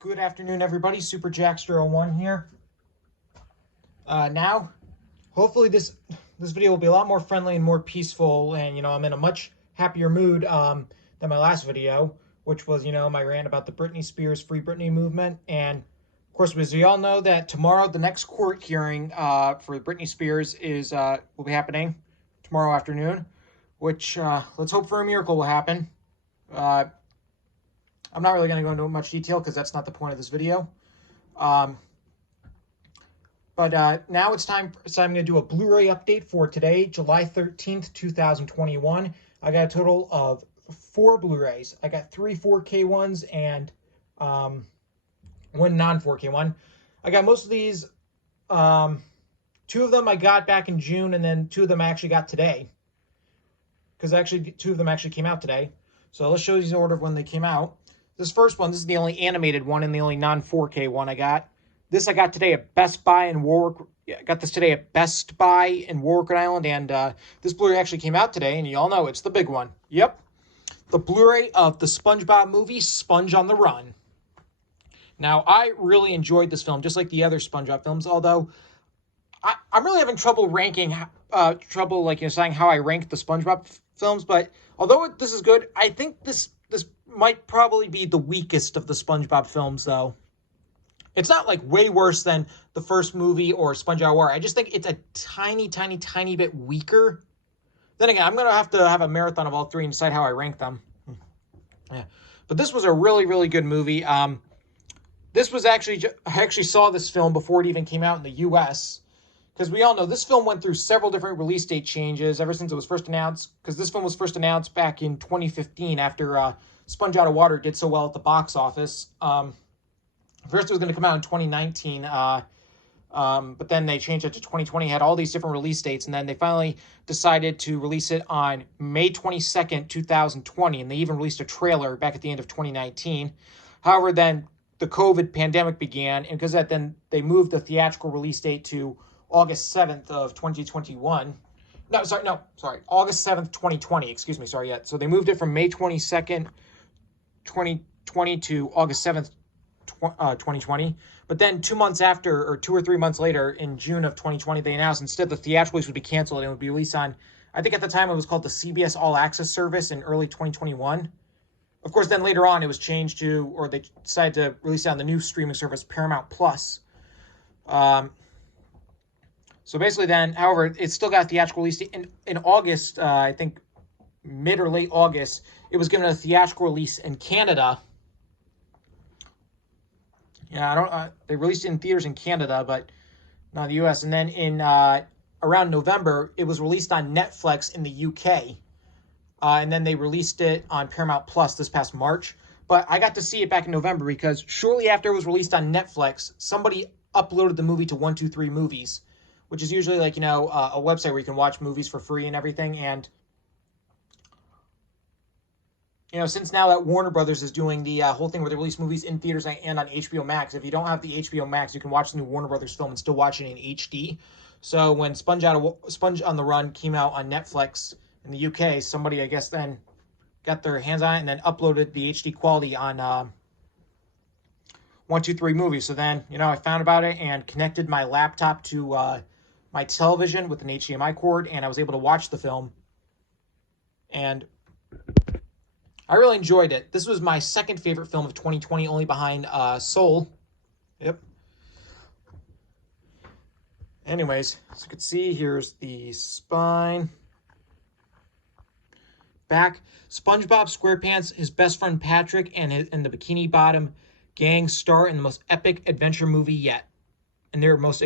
Good afternoon, everybody. Super Jackster01 here. Now, hopefully this video will be a lot more friendly and more peaceful, and I'm in a much happier mood than my last video, which was my rant about the Britney Spears Free Britney movement. And of course, as we all know, that tomorrow the next court hearing for Britney Spears will be happening tomorrow afternoon, which let's hope for a miracle will happen. I'm not really going to go into much detail because that's not the point of this video. But now it's time. So I'm going to do a Blu-ray update for today, July 13th, 2021. I got a total of 4 Blu-rays. I got 3 4K ones and 1 non-4K one. I got most of these. 2 of them I got back in June, and then 2 of them I actually got today. Because actually 2 of them actually came out today. So let's show you the order of when they came out. This first one, this is the only animated one and the only non-4K one I got. This I got today at Best Buy in Warwick. I got this today at Best Buy in Warwick, Rhode Island, and this Blu-ray actually came out today, and you all know it's the big one. Yep, the Blu-ray of the SpongeBob movie, Sponge on the Run. Now, I really enjoyed this film, just like the other SpongeBob films, although I'm really having trouble ranking, saying how I rank the SpongeBob films, but although this is good, I think this might probably be the weakest of the SpongeBob films, though. It's not like way worse than the first movie or SpongeBob War. I just think it's a tiny bit weaker. Then again, I'm going to have a marathon of all 3 and decide how I rank them. Yeah. But this was a really good movie. This was I actually saw this film before it even came out in the U.S., because we all know this film went through several different release date changes ever since it was first announced, because this film was first announced back in 2015 after Sponge Out of Water did so well at the box office. First it was going to come out in 2019, but then they changed it to 2020, had all these different release dates, and then they finally decided to release it on May 22nd, 2020, and they even released a trailer back at the end of 2019. However, then the COVID pandemic began, and because of that, then they moved the theatrical release date to August 7th of 2021. August 7th, 2020. Excuse me, sorry, yeah. So they moved it from May 22nd, 2020 to August 7th, 2020. But then 2 months after, or 2 or 3 months later, in June of 2020, they announced instead the theatrical release would be canceled and it would be released on, I think at the time it was called the CBS All Access service in early 2021. Of course, then later on it was changed to, or they decided to release it on the new streaming service, Paramount Plus. So basically then, however, it still got a theatrical release in August, I think mid or late August, it was given a theatrical release in Canada. Yeah, they released it in theaters in Canada, but not the U.S. And then in around November, it was released on Netflix in the U.K. And then they released it on Paramount Plus this past March. But I got to see it back in November because shortly after it was released on Netflix, somebody uploaded the movie to 123 Movies, which is usually like, a website where you can watch movies for free and everything. And, since now that Warner Brothers is doing the whole thing where they release movies in theaters and on HBO Max, if you don't have the HBO Max, you can watch the new Warner Brothers film and still watch it in HD. So when Sponge on the Run came out on Netflix in the UK, somebody, I guess, then got their hands on it and then uploaded the HD quality on 123 Movies. So then, I found about it and connected my laptop to my television with an HDMI cord, and I was able to watch the film. And I really enjoyed it. This was my second favorite film of 2020, only behind Soul. Yep. Anyways, as you can see, here's the spine. Back, SpongeBob SquarePants, his best friend Patrick, and the Bikini Bottom gang star in the most epic adventure movie yet. And their most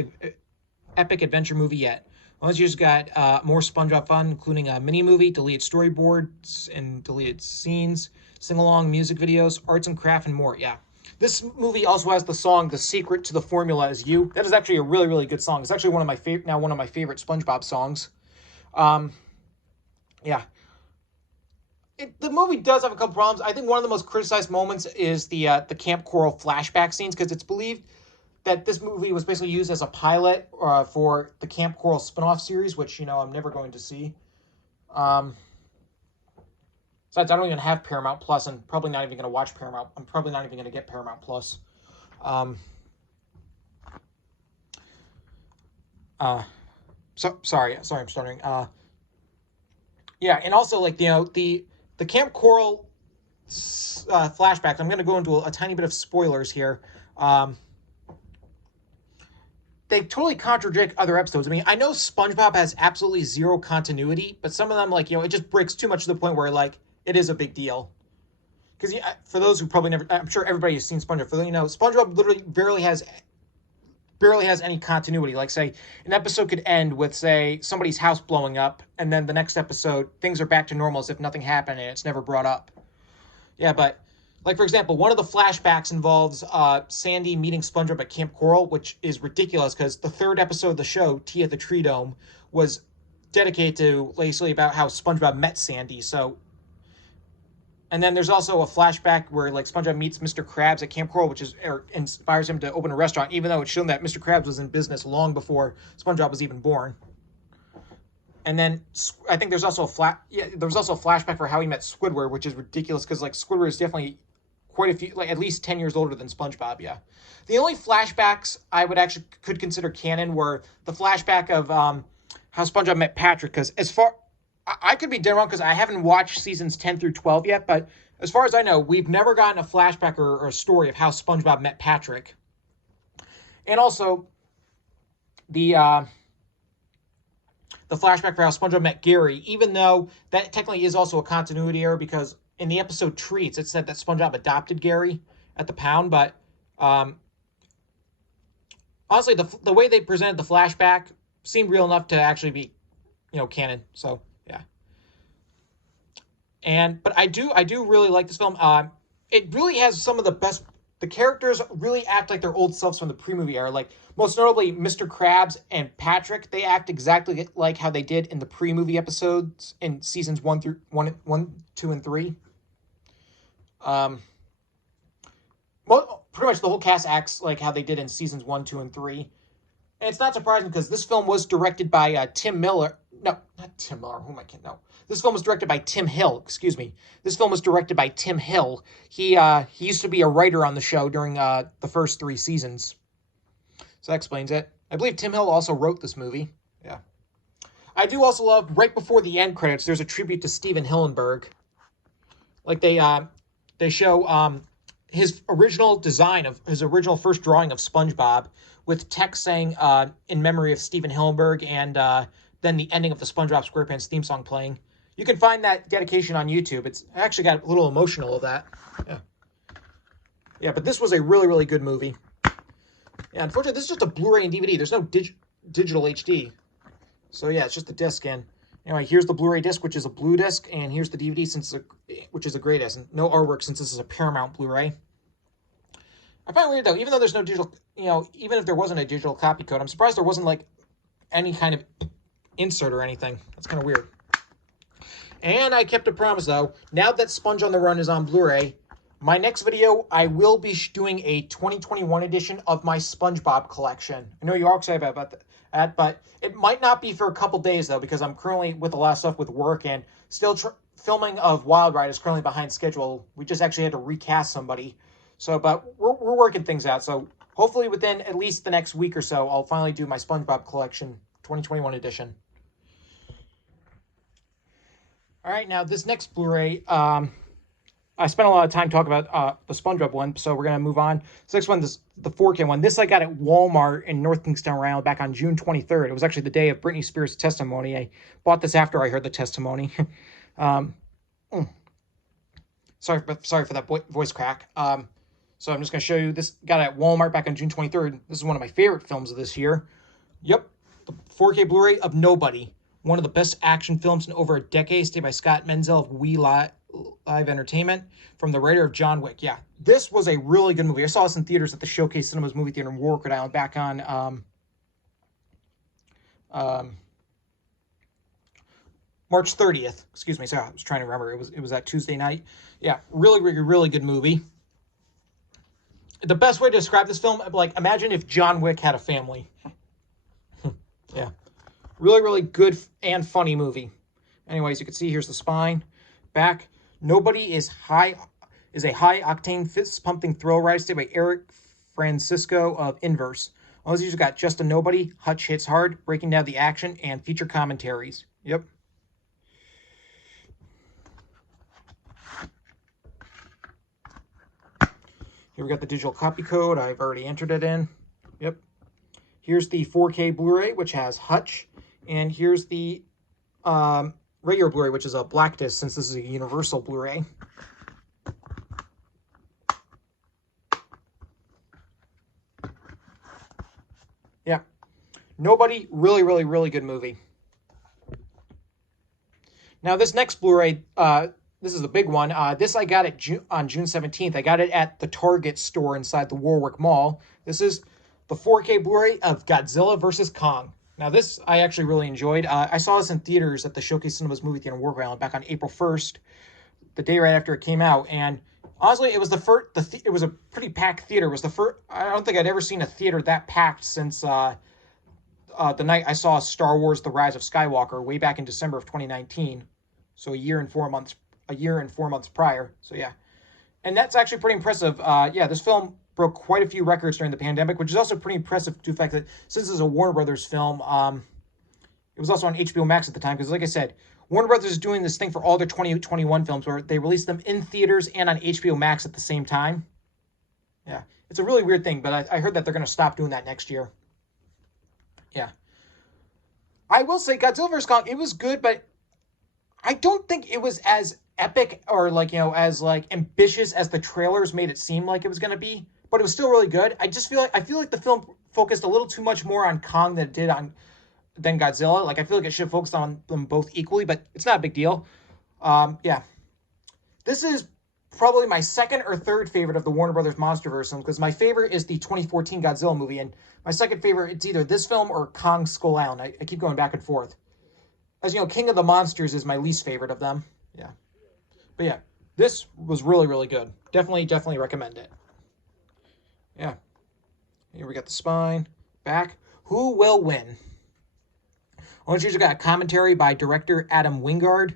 epic adventure movie yet. Well, you just got more SpongeBob fun, including a mini-movie, deleted storyboards and deleted scenes, sing-along music videos, arts and craft, and more. Yeah. This movie also has the song "The Secret to the Formula Is You." That is actually a really good song. It's actually one of my favorite SpongeBob songs. Yeah. The movie does have a couple problems. I think one of the most criticized moments is the Camp Coral flashback scenes, because it's believed that this movie was basically used as a pilot for the Camp Coral spinoff series, which, I'm never going to see. Besides, I don't even have Paramount Plus, and probably not even going to watch Paramount. I'm probably not even going to get Paramount Plus. Sorry, I'm stuttering. Yeah, and also, like, the Camp Coral flashbacks. I'm going to go into a tiny bit of spoilers here. They totally contradict other episodes. I mean, I know SpongeBob has absolutely zero continuity, but some of them, like, it just breaks too much to the point where, like, it is a big deal. Because for those who probably never, I'm sure everybody has seen SpongeBob. SpongeBob literally barely has any continuity. Like, say, an episode could end with, say, somebody's house blowing up, and then the next episode, things are back to normal as if nothing happened, and it's never brought up. Yeah, but, like, for example, one of the flashbacks involves Sandy meeting SpongeBob at Camp Coral, which is ridiculous because the third episode of the show, Tea at the Tree Dome, was dedicated to, basically, about how SpongeBob met Sandy, so... And then there's also a flashback where, like, SpongeBob meets Mr. Krabs at Camp Coral, which inspires him to open a restaurant, even though it's shown that Mr. Krabs was in business long before SpongeBob was even born. And then I think there's also there was also a flashback for how he met Squidward, which is ridiculous because, like, Squidward is definitely quite a few, like, at least 10 years older than SpongeBob. Yeah, the only flashbacks I would actually could consider canon were the flashback of how SpongeBob met Patrick. Because I could be dead wrong because I haven't watched seasons 10 through 12 yet, but as far as I know, we've never gotten a flashback or a story of how SpongeBob met Patrick. And also the flashback for how SpongeBob met Gary, even though that technically is also a continuity error because in the episode Treats, it said that SpongeBob adopted Gary at the pound, but honestly, the way they presented the flashback seemed real enough to actually be, canon. So yeah. But I do really like this film. It really has some of the best. The characters really act like their old selves from the pre-movie era. Like, most notably, Mr. Krabs and Patrick. They act exactly like how they did in the pre-movie episodes in seasons 1, 2, and 3. Well, pretty much the whole cast acts like how they did in seasons 1, 2, and 3. And it's not surprising because this film was directed by Tim Miller. No, not Tim Miller. Who am I kidding? No. This film was directed by Tim Hill. Excuse me. This film was directed by Tim Hill. He used to be a writer on the show during the first 3 seasons. So that explains it. I believe Tim Hill also wrote this movie. Yeah. I do also love, right before the end credits, there's a tribute to Steven Hillenburg. Like, they show his original design of his original first drawing of SpongeBob with text saying in memory of Steven Hillenburg, and then the ending of the SpongeBob SquarePants theme song playing. You can find that dedication on YouTube. I actually got a little emotional of that. Yeah. Yeah, but this was a really, really good movie. Yeah, unfortunately, this is just a Blu-ray and DVD. There's no digital HD. So yeah, it's just a disc. And anyway, here's the Blu-ray disc, which is a blue disc, and here's the DVD, which is a gray disc. And no artwork since this is a Paramount Blu-ray. I find it weird, though, even though there's no digital, even if there wasn't a digital copy code, I'm surprised there wasn't, like, any kind of insert or anything. That's kind of weird. And I kept a promise, though. Now that Sponge on the Run is on Blu-ray, my next video, I will be doing a 2021 edition of my SpongeBob collection. I know you're all excited about that, but it might not be for a couple days, though, because I'm currently with a lot of stuff with work, and still filming of Wild Ride is currently behind schedule. We just actually had to recast somebody. So, but we're working things out. So hopefully within at least the next week or so, I'll finally do my SpongeBob collection 2021 edition. All right, now this next Blu-ray, I spent a lot of time talking about the SpongeBob one, so we're going to move on. This next one, the 4K one. This I got at Walmart in North Kingstown, Rhode Island, back on June 23rd. It was actually the day of Britney Spears' testimony. I bought this after I heard the testimony. Sorry for that voice crack. So I'm just going to show you this. Got it at Walmart back on June 23rd. This is one of my favorite films of this year. Yep, the 4K Blu-ray of Nobody. One of the best action films in over a decade, stated by Scott Menzel of We Live Entertainment, from the writer of John Wick. Yeah, this was a really good movie. I saw this in theaters at the Showcase Cinemas movie theater in Warwick, Rhode Island, back on March 30th. Excuse me. Sorry, I was trying to remember. It was that Tuesday night. Yeah, really, really, really good movie. The best way to describe this film, like, imagine if John Wick had a family. Yeah. Really, really good and funny movie. Anyways, you can see here's the spine. Back. Nobody is a high-octane, fist-pumping thrill ride, stated by Eric Francisco of Inverse. All these got Just a Nobody, Hutch Hits Hard, breaking down the action, and feature commentaries. Yep. Here we got the digital copy code. I've already entered it in. Yep. Here's the 4K Blu-ray, which has Hutch. And here's the regular Blu-ray, which is a black disc, since this is a universal Blu-ray. Yeah. Nobody, really good movie. Now, this next Blu-ray, this is the big one. This I got it on June 17th. I got it at the Target store inside the Warwick Mall. This is the 4K Blu-ray of Godzilla vs. Kong. Now, this I actually really enjoyed. I saw this in theaters at the Showcase Cinemas movie theater in Warwick Island back on April 1st, the day right after it came out. And honestly, it was the first. It was a pretty packed theater. It was the first. I don't think I'd ever seen a theater that packed since the night I saw Star Wars: The Rise of Skywalker way back in December of 2019. So a year and 4 months prior. So yeah, and that's actually pretty impressive. Yeah, this film broke quite a few records during the pandemic, which is also pretty impressive to the fact that since it's a Warner Brothers film, it was also on HBO Max at the time, because like I said, Warner Brothers is doing this thing for all their 2021 films where they release them in theaters and on HBO Max at the same time. Yeah, it's a really weird thing, but I heard that they're going to stop doing that next year. Yeah. I will say Godzilla vs. Kong, it was good, but I don't think it was as epic or as ambitious as the trailers made it seem like it was going to be, but it was still really good. I feel like the film focused a little too much more on Kong than it did than Godzilla. I feel like it should have focused on them both equally, but it's not a big deal. Yeah. This is probably my second or third favorite of the Warner Brothers MonsterVerse films, because my favorite is the 2014 Godzilla movie, and my second favorite, it's either this film or Kong Skull Island. I keep going back and forth. As you know, King of the Monsters is my least favorite of them. Yeah. But yeah, this was really good. Definitely recommend it. Yeah. Here we got the spine. Back. Who will win? On Tuesday, got a commentary by director Adam Wingard.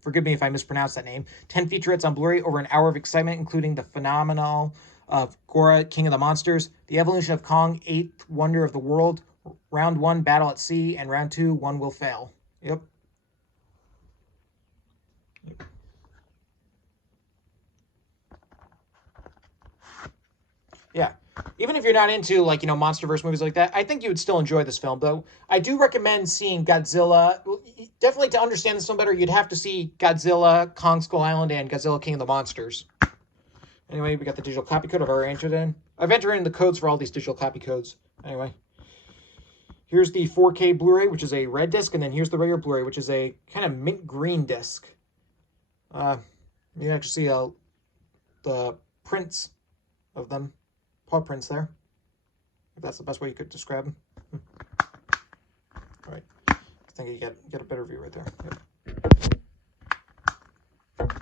Forgive me if I mispronounced that name. 10 featurettes on Blu-ray, over an hour of excitement, including the phenomenal of Gora, King of the Monsters, the evolution of Kong, 8th wonder of the world, round 1, battle at sea, and round 2, one will fail. Yep. Yeah. Even if you're not into, MonsterVerse movies like that, I think you would still enjoy this film, though. I do recommend seeing Godzilla. Definitely, to understand this film better, you'd have to see Godzilla, Kong Skull Island, and Godzilla King of the Monsters. Anyway, we got the digital copy code I've already entered in. I've entered in the codes for all these digital copy codes. Anyway. Here's the 4K Blu-ray, which is a red disc, and then here's the regular Blu-ray, which is a kind of mint green disc. You can actually see the prints of them. Paw prints there, if that's the best way you could describe them. All right, I think you get a better view right there. Yep.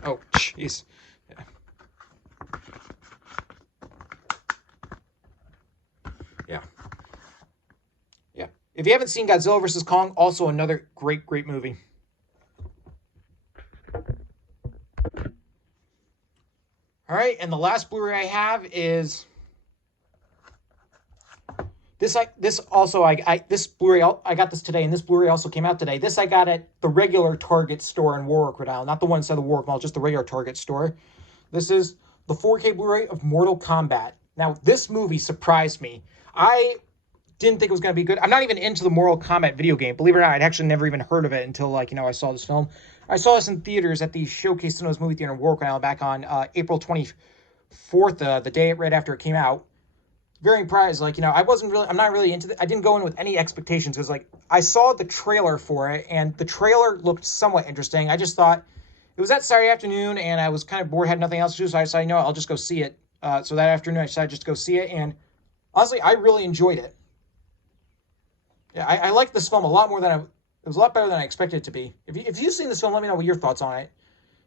Oh, jeez. Yeah. Yeah. Yeah. If you haven't seen Godzilla vs. Kong, also another great movie. All right, and the last Blu-ray I have is this Blu-ray, I got this today, and this Blu-ray also came out today. This I got at the regular Target store in Warwick, Rhode Island, not the one inside the Warwick Mall, just the regular Target store. This is the 4K Blu-ray of Mortal Kombat. Now, this movie surprised me. I didn't think it was going to be good. I'm not even into the Mortal Kombat video game. Believe it or not, I'd actually never even heard of it until, I saw this film. I saw this in theaters at the Showcase Cinemas movie theater in Warwick Island back on April 24th, the day right after it came out. Very impressed. I'm not really into it. I didn't go in with any expectations, because, I saw the trailer for it, and the trailer looked somewhat interesting. I just thought, it was that Saturday afternoon, and I was kind of bored, had nothing else to do, so I decided, I'll just go see it. So that afternoon, I decided just to go see it, and honestly, I really enjoyed it. Yeah, I liked this film a lot more than it was a lot better than I expected it to be. If you've seen this film, let me know what your thoughts on it.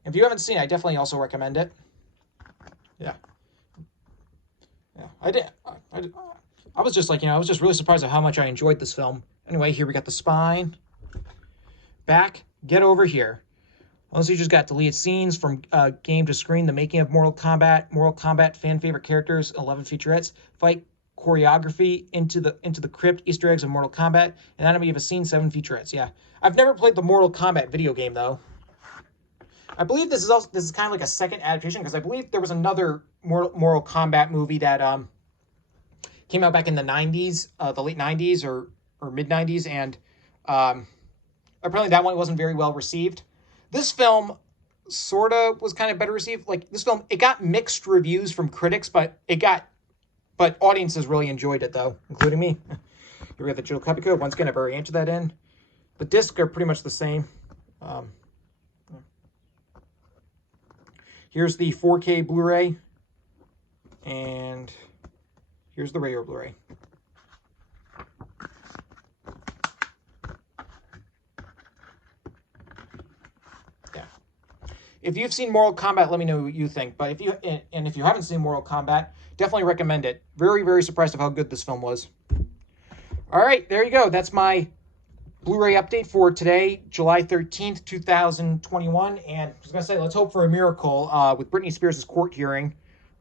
If you haven't seen it, I definitely also recommend it. Yeah. Yeah, I did. I was just I was just really surprised at how much I enjoyed this film. Anyway, here we got the spine. Back. Get over here. Also, you just got deleted scenes from game to screen, the making of Mortal Kombat fan favorite characters, 11 featurettes, fight choreography, into the crypt, Easter eggs of Mortal Kombat, and anatomy of a scene, 7 featurettes. Yeah, I've never played the Mortal Kombat video game though. I believe this is kind of like a second adaptation, because I believe there was another Mortal Kombat movie that came out back in the 90s, the late 90s or mid 90s, and apparently that one wasn't very well received. This film sort of was kind of better received. Like, this film, it got mixed reviews from critics, but audiences really enjoyed it though, including me. Here we have the digital copy code. Once again, I've already entered that in. The discs are pretty much the same. Here's the 4K Blu-ray, and here's the regular Blu-ray. Yeah. If you've seen Mortal Kombat, let me know what you think. But if you haven't seen Mortal Kombat, definitely recommend it. Very, very surprised of how good this film was. All right, there you go. That's my Blu-ray update for today, July 13th, 2021. And I was going to say, let's hope for a miracle with Britney Spears' court hearing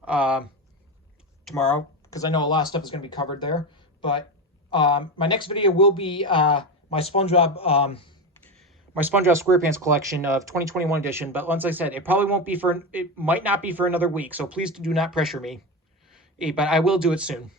tomorrow, because I know a lot of stuff is going to be covered there. But my next video will be my SpongeBob SquarePants collection of 2021 edition. But once I said, it might not be for another week. So please do not pressure me. But I will do it soon.